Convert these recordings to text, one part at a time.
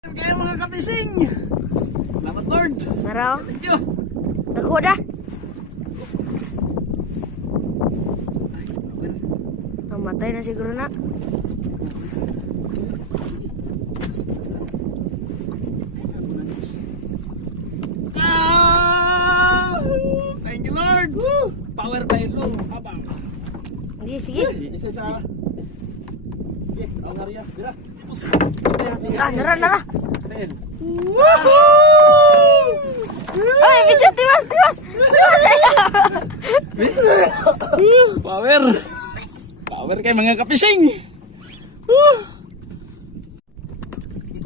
Kaya mga kapising. Salamat Lord. Saraw. Thank you. Dako dah. Mamatay na siguro na. Thank you Lord. Power by low. Habang. Sige. Isa sa. Okay, ang area. Dira. Nara. Ten. Ay, bicat tiwas. Power. Power kay mga kapising.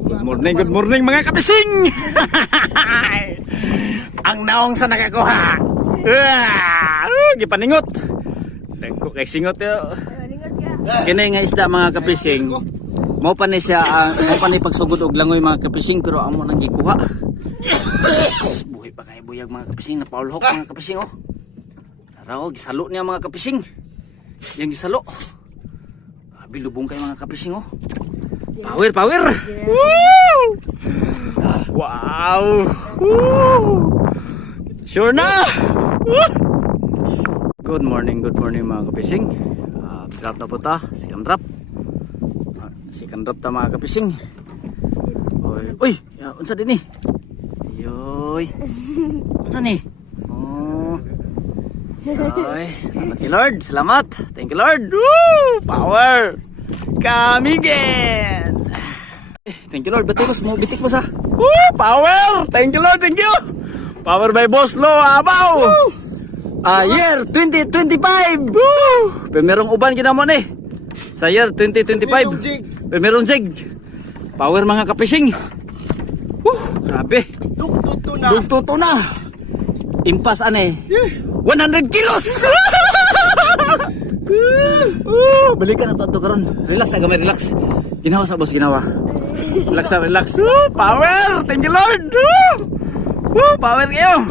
Good morning mga kapising. Ang naong sa nakakuha. Gipaningot. Dagko kay singot yo. Kini nga isda mga kapising. Mao pa ni siya mao pa ni pagsugod og langoy mga kapising pero amo nang gikuha. Buhi pa kay buyag mga kapising na paulhok mga kapising oh. Tara gisalo niya mga kapising. Yang gisalo. Abi lubong kay mga kapising oh. Power. Woo! Wow. Woo! Sure na. Woo! Good morning mga kapising. Drop na po ta, second drop. Second drop ta mga kapising. Uy, unsa din ni? Ayoy. Unsa ni? Oh. Ay, salamat kay Lord. Salamat. Thank you Lord. Woo! Power. Kami again. Thank you Lord. Bitik mo sa. Woo! Power. Thank you Lord. Thank you. Power by Boss Lo Abaw. Year 2025. Woo! Pemerong uban ginamo ni. Sa year 2025. Pemerong jig. Power mga kapising. Woo! Grabe. Dugtuto na. Impas ane. 100 kilos. Balikan na to karon. Relax agamay relax. Ginawa sa boss ginawa. Relax. Power. Thank you Lord. Power kayo.